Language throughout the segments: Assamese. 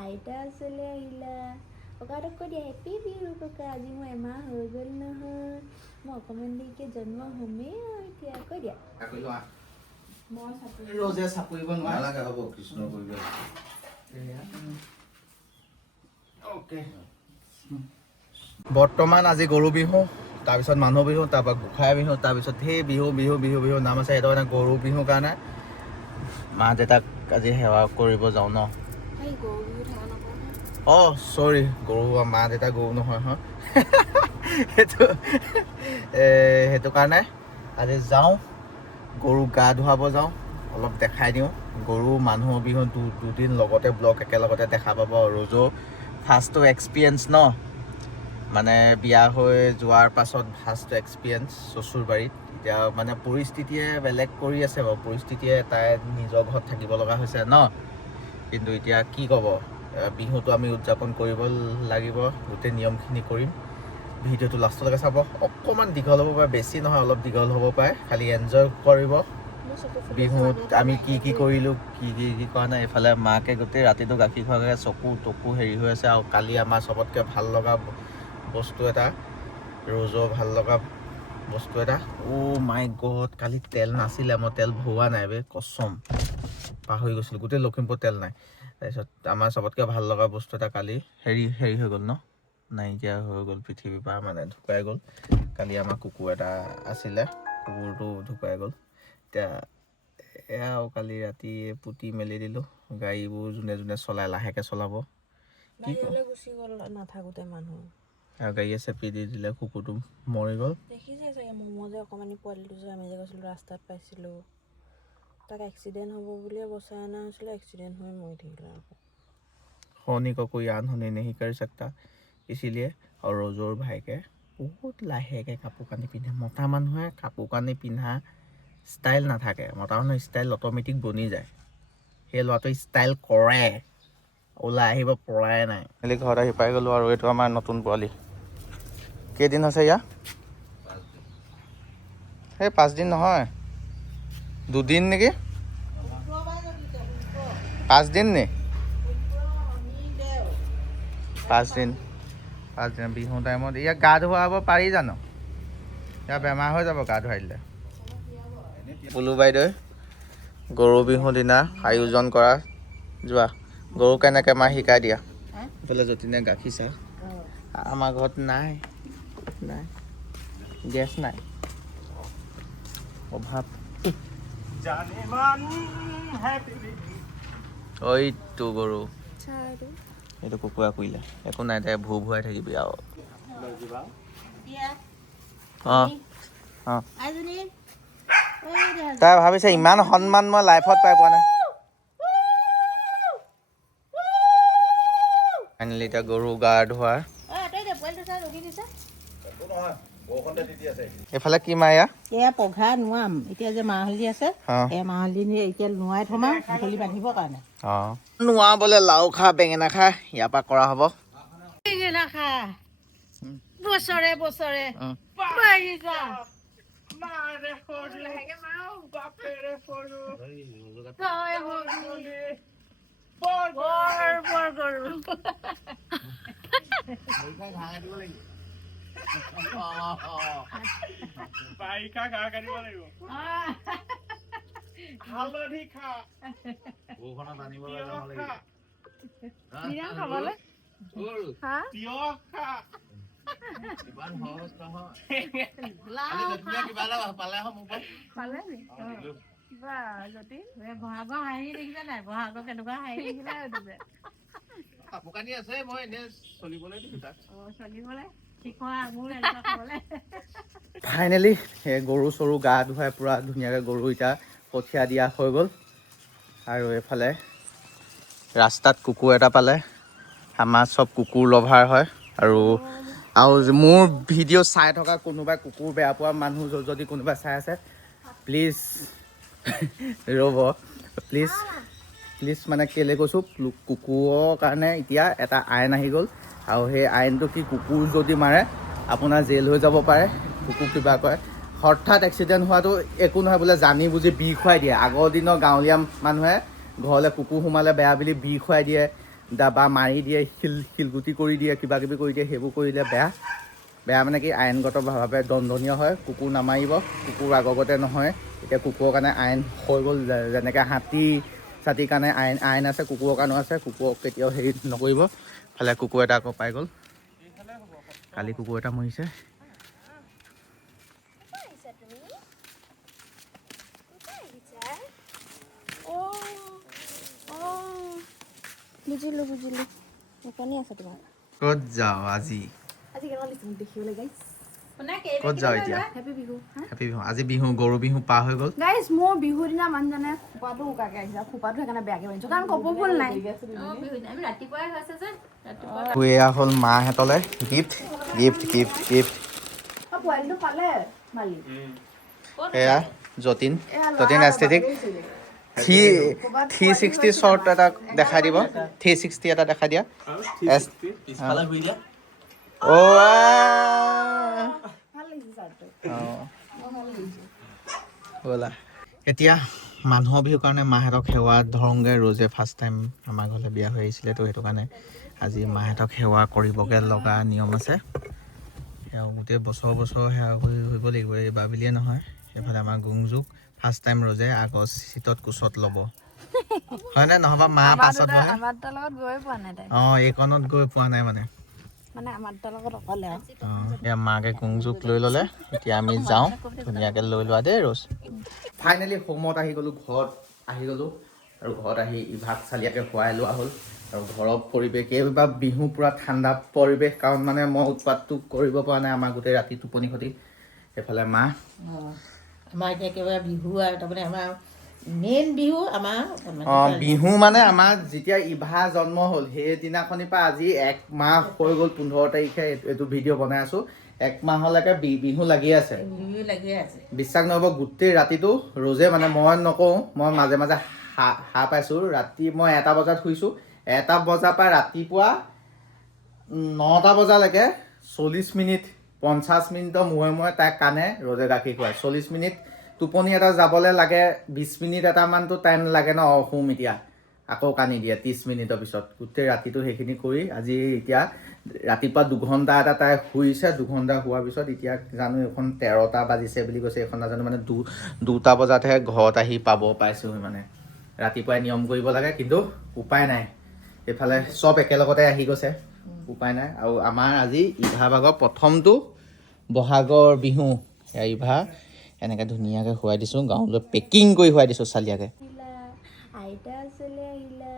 আইতা ওচৰলৈ আহিলা ককাহঁতক কৈ দিয়া হেপী বিহু ককা আজি মোৰ এমাহ হৈ গ'ল নহয় মই অকণমান দেৰিকৈ জন্ম হ'মেই আৰু এতিয়া কৈ দিয়া ৰজে চাপৰিব নালাগে হ'ব কৃষ্ণ কৰিব বৰ্তমান আজি গৰু বিহু তাৰপিছত মানুহ বিহু তাৰপৰা গোঁসাই বিহু তাৰপিছত সেই বিহু বিহু বিহু বিহু নাম আছে সেইটো কাৰণে গৰু বিহুৰ কাৰণে মা দেউতাক আজি সেৱা কৰিব যাওঁ ন অঁ চৰি গৰু মা দেউতা গৰু নহয় হয় সেইটো কাৰণে আজি যাওঁ গৰু গা ধুৱাব যাওঁ অলপ দেখাই দিওঁ গৰু মানুহৰ বিহু দুদিন লগতে ব্লগ একেলগতে দেখা পাব ৰ'জো ফাৰ্ষ্টটো এক্সপিৰিয়েঞ্চ ন মানে বিয়া হৈ যোৱাৰ পাছত ফাৰ্ষ্ট এক্সপিৰিয়েঞ্চ শ্বশুৰবাৰীত এতিয়া মানে পৰিস্থিতিয়ে বেলেগ কৰি আছে বাৰু পৰিস্থিতিয়ে তাই নিজৰ ঘৰত থাকিব লগা হৈছে ন কিন্তু এতিয়া কি ক'ব বিহুটো আমি উদযাপন কৰিব লাগিব গোটেই নিয়মখিনি কৰিম ভিডিঅ'টো লাষ্টলৈকে চাব অকণমান দীঘল হ'ব পাৰে বেছি নহয় অলপ দীঘল হ'ব পাৰে খালি এনজয় কৰিব বিহুত আমি কি কি কৰিলোঁ কি কৰা নাই এইফালে মাকে গোটেই ৰাতিটো গাখীৰ খোৱাকৈ চকু টকু হেৰি হৈ আছে আৰু কালি আমাৰ চবতকৈ ভাল লগা বস্তু এটা ৰ'জৰ ভাল লগা বস্তু এটা মাই গড কালি তেল নাছিলে মই তেল ভৰোৱা নাই বে কচম পাহৰি গৈছিলোঁ গোটেই লখিমপুৰ তেল নাই তাৰপিছত আমাৰ চবতকৈ ভাল লগা বস্তু এটা কালি হেৰি হৈ গ'ল ন নাইকিয়া হৈ গ'ল পৃথিৱীৰ পৰা মানে ঢুকাই গ'ল কালি আমাৰ কুকুৰ এটা আছিলে কুকুৰটো ঢুকাই গ'ল এতিয়া এয়াও কালি ৰাতি পুতি মেলি দিলোঁ গাড়ীবোৰ যোনে যোনে চলাই লাহেকৈ চলাব গুচি গ'ল নাথাকোঁতে মানুহ আৰু গাড়ীয়ে চেপি দি দিলে কুকুৰটো মৰি গ'ল দেখিছে চাগে ম'ম' যে অকণমানি পোৱালিটো যে আমি যে গৈছিলোঁ ৰাস্তাত পাইছিলোঁ তাক এক্সিডেণ্ট হ'ব বুলিয়ে বচাই অনা হৈছিলে এক্সিডেণ্ট হৈ মৰি থাকিলে আকৌ होने को कोई अनहोनी नहीं कर सकता इसीलिए और ৰজৰ ভাইকে বহুত লাহেকৈ কাপোৰ কানি পিন্ধে মতা মানুহে কাপোৰ কানি পিন্ধা ষ্টাইল নাথাকে মতা মানুহৰ ষ্টাইল অট'মেটিক বনি যায় সেই ল'ৰাটো ষ্টাইল কৰে ওলাই আহিব পৰাই নাই মেলি ঘৰত আহি পাই গ'লোঁ আৰু এইটো আমাৰ নতুন পোৱালি কেইদিন হৈছে ইয়াৰ সেই 5 দিন নহয় 2 দিন নেকি 5 দিন নে 5 দিন বিহু টাইমত ইয়াক গা ধুৱাব পাৰি জানো ইয়াৰ বেমাৰ হৈ যাব গা ধুৱাই দিলে পুলু বাইদেউ গৰু বিহুৰ দিনা আয়োজন কৰা যোৱা গৰু কেনেকৈ মাৰ শিকাই দিয়া বোলে যতীনে গাখীৰ চাহ আমাৰ ঘৰত নাই গেছ নাই অভাৱ ঐটো গৰু এইটো কুকুৰা কৰিলে একো নাই তাই ভুৱাই থাকিবি আৰু তাই ভাবিছে ইমান সন্মান মই লাইফত পাই পোৱা নাই ফাইনেলি এতিয়া গৰু গা ধোৱাৰ এইফালে কি মায়া এয়া পঘা নোৱাম এতিয়া যে মাহ হালধি আছে এই মাহ হালধি এতিয়া নোৱাই থম আৰু ভেলি বান্ধিবৰ কাৰণে নোৱা বোলে লাও খা বেঙেনা খা ইয়াৰ পৰা কৰা হ'ব বেঙেনা খা বছৰে বছৰে হালধি খা তিয়হ খা বহাগৰ হাঁহি দেখিছে নাই বহাগৰ কেনেকুৱা হাঁহি দেখিলে কাপোৰ কানি আছে মই এনেই চলিবলৈ দিছোঁ তাক চলিবলৈ শিকোৱা মোৰ এনেকুৱা খাবলৈ ফাইনেলি সেই গৰু চৰু গা ধুৱাই পূৰা ধুনীয়াকৈ গৰু এতিয়া কঠীয়া দিয়া হৈ গ'ল আৰু এইফালে ৰাস্তাত কুকুৰ এটা পালে আমাৰ চব কুকুৰ লভাৰ হয় আৰু মোৰ ভিডিঅ' চাই থকা কোনোবাই কুকুৰ বেয়া পোৱা মানুহ যদি কোনোবাই চাই আছে প্লিজ ৰ'ব প্লিজ মানে কেলৈ কৈছোঁ কুকুৰৰ কাৰণে এতিয়া এটা আইন আহি গ'ল আৰু সেই আইনটো কি কুকুৰ যদি মাৰে আপোনাৰ জেল হৈ যাব পাৰে কুকুৰ কিবা কয় হঠাৎ এক্সিডেণ্ট হোৱাটো একো নহয় বোলে জানি বুজি বিষ খুৱাই দিয়ে আগৰ দিনৰ গাঁৱলীয়া মানুহে ঘৰলৈ কুকুৰ সোমালে বেয়া বুলি বিষ খুৱাই দিয়ে বা মাৰি দিয়ে, শিলগুটি কৰি দিয়ে, কিবা কিবি কৰি দিয়ে, সেইবোৰ কৰিলে বেয়া মানে কি আইনগতভাৱে দণ্ডনীয় হয়। কুকুৰ নামাৰিব, কুকুৰ আগতে নহয়, এতিয়া কুকুৰৰ কাৰণে আইন হৈ গ'ল। যেনেকৈ হাতীৰ কাৰণে আইন আছে, কুকুৰৰ কাৰণেও আছে। কুকুৰক কেতিয়াও হেৰি নকৰিব। ফালে কুকুৰ এটা আকৌ পাই গ'ল, কালি কুকুৰ এটা মৰিছে। বুজিলোঁ সেইকাৰণে আছে তোমাৰ। ক'ত যাওঁ আজি? কেনেকুৱা লাগিছে মোক দেখিবলৈ গাইছ? ক'ত যাওঁ এতিয়া? হেপী বিহু। হেপী বিহু। আজি বিহু, গৰু বিহু পাৰ হৈ গ'ল। গাইছ মোৰ বিহুৰ দিনা মানুহজনে খোপাটো উকাকে আহিছে, খোপাটো সেইকাৰণে বেয়াকে বান্ধিছোঁ কাৰণ কপৌ ফুল নাই। এয়া হ'ল মাহঁতলে গিফ্ট। পোৱালিটো পালে মালি। এয়া যতীন এস্থেটিক 360 শ্বৰ্ট এটা দেখাই দিব। 360 এটা দেখাই দিয়া। ব'লা এতিয়া মানুহৰ বিহুৰ কাৰণে মাহঁতক সেৱা ধৰোঁগৈ। ৰ'জে ফাৰ্ষ্ট টাইম আমাৰ ঘৰলৈ বিয়া হৈ আহিছিলে, তো সেইটো কাৰণে আজি মাহঁতক সেৱা কৰিবগৈ লগা নিয়ম আছে। সেয়া গোটেই বছৰ সেৱা কৰিব লাগিব, এইবাৰ বুলিয়ে নহয়। সেইফালে আমাৰ গুংজুক ফাৰ্ষ্ট টাইম ৰ'জে আগৰ চিটত কোচত ল'ব, হয়নে নহ'বা মা পাছত বহে। আমাৰ তাৰ লগত গৈ পোৱা নাই তাই। এইকণত গৈ পোৱা নাই মানে আমাৰ তাৰ লগত অকলে আৰু। এতিয়া মাকে গুংজুক লৈ ল'লে, এতিয়া আমি যাওঁ। ধুনীয়াকৈ লৈ লোৱা দেই ৰ'জ। ফাইনেলি হোমত আহি গ'লোঁ, ঘৰত আহি গ'লোঁ। আৰু ঘৰত আহি ইভাগ চালিয়াকৈ শুৱাই লোৱা হ'ল। আৰু ঘৰৰ পৰিৱেশ এইবাৰ বিহু পূৰা ঠাণ্ডা পৰিৱেশ, কাৰণ মানে মই উৎপাতটো কৰিব পৰা নাই। আমাৰ গোটেই ৰাতি টোপনি ক্ষতি। সেইফালে মা আমাৰ এতিয়া একেবাৰে বিহু আৰু তাৰমানে আমাৰ মেইন বিহু আমাৰ বিহু মানে আমাৰ যেতিয়া ইভা জন্ম হ'ল সেইদিনাখনিৰ পৰা আজি 1 মাহ হৈ গ'ল। 15 তাৰিখে এইটো ভিডিঅ' বনাই আছোঁ। 1 মাহলৈকে বিহু লাগি আছে। বিশ্বাস নহ'ব, গোটেই ৰাতিটো ৰ'জে মানে মই নকওঁ, মই মাজে মাজে সাৰ পাইছোঁ। ৰাতি মই 1টা বজাত শুইছোঁ। 1টা বজাৰ পৰা ৰাতিপুৱা 9টা বজালৈকে 40 মিনিট 50 মিনিটৰ মূৰে তাই কানে ৰ'জে গাখীৰ খুৱায়। 40 মিনিট টোপনি এটা যাবলৈ লাগে, 20 মিনিট এটামানতো টাইম লাগে ন। শুম এতিয়া, আকৌ কানি দিয়ে 30 মিনিটৰ পিছত। গোটেই ৰাতিটো সেইখিনি কৰি আজি এতিয়া ৰাতিপুৱা 2 ঘণ্টা এটা তাই শুইছে। 2 ঘণ্টা শুৱাৰ পিছত এতিয়া জানো এইখন 13টা বাজিছে বুলি কৈছে। এইখন নাজানো মানে 2টা বজাতহে ঘৰত আহি পাইছোঁহি। মানে ৰাতিপুৱাই নিয়ম কৰিব লাগে, কিন্তু উপায় নাই। এইফালে চব একেলগতে আহি গৈছে, উপায় নাই। আৰু আমাৰ আজি ইভা ভাগৰ প্ৰথমটো বহাগৰ বিহু। ইভা এনেকৈ ধুনীয়াকৈ শুৱাই দিছোঁ, গাঁৱলৈ পেকিং কৰি শুৱাই দিছোঁ চালিয়াকৈ। আইতা ওচৰলৈ আহিলা,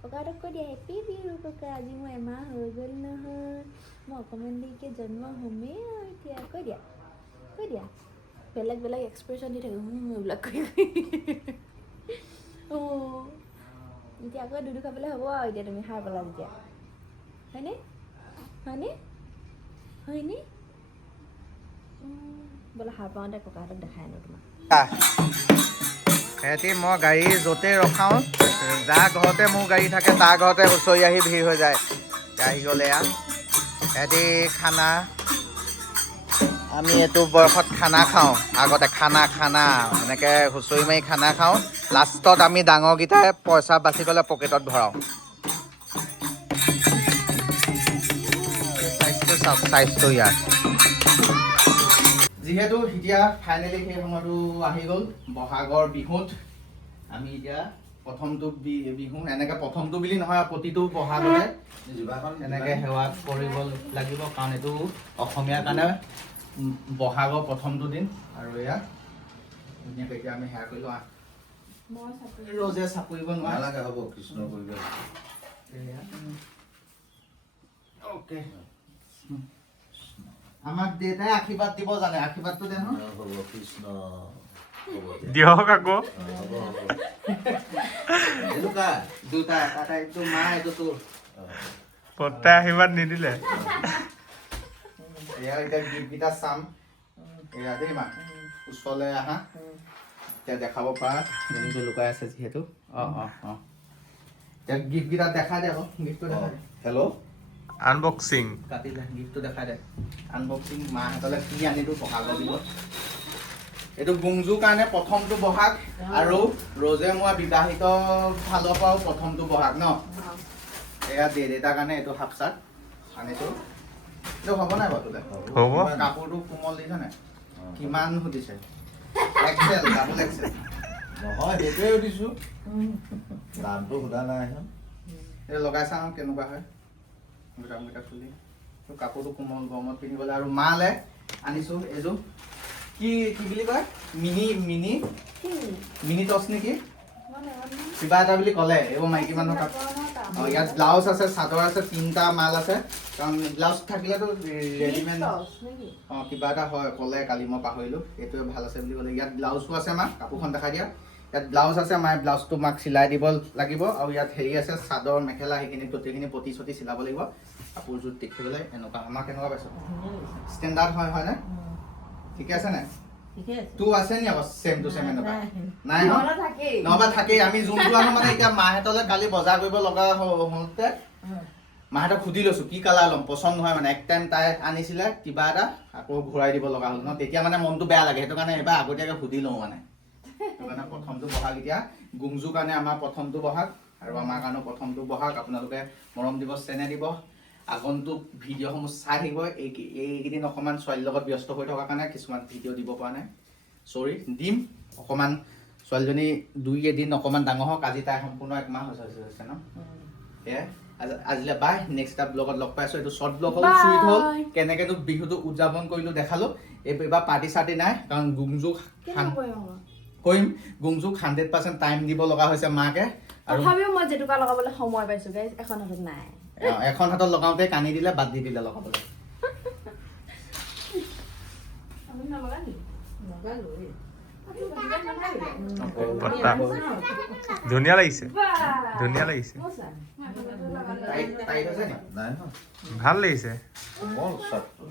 ককাহঁতক কৈ দিয়া হেপী বিহু ককা। আজি মোৰ এমাহ হৈ গ'ল নহয়, মই অকণমান দেৰিকৈ জন্ম হ'মেই আৰু এতিয়া। কৈ দিয়া বেলেগ এক্সপ্ৰেশ্যন দি থাকোঁ এইবিলাক কৰি। এতিয়া আকৌ দুধু খাবলৈ হ'ব আৰু এতিয়া তুমি সাৰ পালা তেতিয়া, হয়নে? বোলে সাৰ পাওঁতে ককাহঁতক দেখাই আনো তোমাক। সিহঁতি মই গাড়ী য'তে ৰখাওঁ, যাৰ ঘৰতে মোৰ গাড়ী থাকে তাৰ ঘৰতে হুঁচৰি আহি ভিৰ হৈ যায়। আহি গ'লে সিহঁতি খানা, আমি এইটো বয়সত খানা খাওঁ। আগতে খানা এনেকৈ হুঁচৰি মাৰি খানা খাওঁ। লাষ্টত আমি ডাঙৰকেইটাই পইচা বাচি গ'লে পকেটত ভৰাওঁ। চাইজটো ইয়াৰ যিহেতু এতিয়া ফাইনেলি সেই সময়টো আহি গ'ল বহাগৰ বিহুত। আমি এতিয়া প্ৰথমটো বিহু এনেকৈ প্ৰথমটো বুলি নহয়, প্ৰতিটো বহাগতে এনেকৈ সেৱা কৰিব লাগিব, কাৰণ এইটো অসমীয়াৰ কাৰণে বহাগৰ প্ৰথমটো দিন। আৰু এয়া ধুনীয়াকৈ এতিয়া আমি সেৱা কৰিলোঁ। ৰ'জে চাপৰিব নালাগে, হ'ব কৃষ্ণ কৰিব। অ'কে, আমাক দেউতাই আশীৰ্বাদ দিব জানে, আশীৰ্বাদটো দে ন। হ'ব কৃষ্ণ দিয়ক আকৌ। দুটা এইটো মা, এইটো তোৰ। পত্তাই আশীৰ্বাদ নিদিলে। এয়া এতিয়া গীতকেইটা চাম। এয়া দেই মা, ওচৰলৈ আহা, এতিয়া দেখাব পাৰা। জনীটো লুকাই আছে যিহেতু। এতিয়া গিফ্টকেইটা দেখাই দে আকৌ, গিফ্টটো দেখাই দে। হেল্ল' আনবক্সিং কাটিলে, গিফ্টটো দেখাই দে। আনবক্সিং মাহঁতলৈ কি আনিলোঁ বহাগৰ দিনত। এইটো গুংজুৰ কাৰণে প্ৰথমটো বহাগ, আৰু ৰ'জে মই বিবাহিত ফালৰ পৰাও প্ৰথমটো বহাগ ন। এয়া দেউতাৰ কাৰণে এইটো হাফ চাৰ্ট আনিছোঁ। এইটো হ'ব নাই বাৰু তোলে? হ'ব। কাপোৰটো কোমল দিছে নাই? কিমান সুধিছে? Excel, double excel. নহয় সেইটোৱে সুধিছোঁ, দামটো সোধা নাই। এইটো লগাই চাওঁ কেনেকুৱা হয়। গোটা খুলি কাপোৰটো কোমল গৰমত পিন্ধিবলৈ। আৰু মালে আনিছোঁ এইযোৰ কি কি বুলি কয় মিনি টচ নেকি কিবা এটা বুলি ক'লে। এইবোৰ মাইকী মানুহৰ কাপোৰ। ইয়াত ব্লাউজ আছে, চাদৰ আছে, 3টা মাল আছে। কাৰণ ব্লাউজ থাকিলেতো ৰেডিমেড কিবা এটা হয় ক'লে কালি, মই পাহৰিলোঁ। এইটোৱে ভাল আছে বুলি ক'লে। ইয়াত ব্লাউজো আছে মাক, কাপোৰখন দেখাই দিয়া। ইয়াত ব্লাউজ আছে, মায়ে ব্লাউজটো মাক চিলাই দিব লাগিব। আৰু ইয়াত হেৰি আছে চাদৰ মেখেলা, সেইখিনি গোটেইখিনি পতি চতি চিলাব লাগিব। কাপোৰযোৰ দেখিবলৈ এনেকুৱা। আমাক কেনেকুৱা পাইছ? ষ্টেণ্ডাৰ্ড হয় হয়নে? ঠিকে আছে নাই? তোৰ আছে নি আকৌ চেম টু চেম এনেকুৱা? নাই নহবা থাকেই। আমি যোনটো আনো মানে এতিয়া মাহঁতলৈ কালি বজাৰ কৰিব লগা হওঁতে মাহঁতক সুধি লৈছোঁ কি কালাৰ ল'ম, পচন্দ নহয় মানে। এক টাইম তাই আনিছিলে কিবা এটা, আকৌ ঘূৰাই দিব লগা হ'ল ন। তেতিয়া মানে মনটো বেয়া লাগে। সেইটো কাৰণে এইবাৰ আগতীয়াকৈ সুধি লওঁ মানে। সেইটো কাৰণে প্ৰথমটো বহাগ এতিয়া গুঞ্জুৰ কাৰণে আমাৰ প্ৰথমটো বহাগ, আৰু আমাৰ কাৰণেও প্ৰথমটো বহাগ। আপোনালোকে মৰম দিব, চেনেহ দিব, আগন্তুক ভিডিঅ'সমূহ চাই থাকিব। এইকেইদিন অকণমান ছোৱালীৰ লগত ব্যস্ত হৈ থকাৰ কাৰণে কিছুমান ভিডিঅ' দিব পৰা নাই, চৰি। দিম অকণমান। ছোৱালীজনী 2 এদিন অকণমান ডাঙৰ হওক। আজি তাই সম্পূৰ্ণ 1 মাহ হৈছে ন। সেয়াই আজিলৈ বাই। নেক্সট এটা ব্লগত লগ পাইছোঁ। এইটো শ্বৰ্ট ব্লগ হ'ল, চুইট হ'ল। কেনেকৈ বিহুটো উদযাপন কৰিলোঁ দেখালোঁ। এইবাৰ পাৰ্টি চাৰ্টি নাই, কাৰণ গুঞ্জুক কৰিম। গুঞ্জুক 100% টাইম দিব লগা হৈছে মাকে। আৰু তথাপিও মই জেতুকা লগাবলৈ সময় পাইছোঁ গাইজ, এখন হাতত নাই। এখন হাতত লগাওঁতে কানি দিলে, বাদ দি দিলে লগাবলৈ। ধুনীয়া লাগিছে, ধুনীয়া লাগিছে, টাইট হৈছে নি? নাই নহয়, ভাল লাগিছে। কোমল চাৰ্টটো।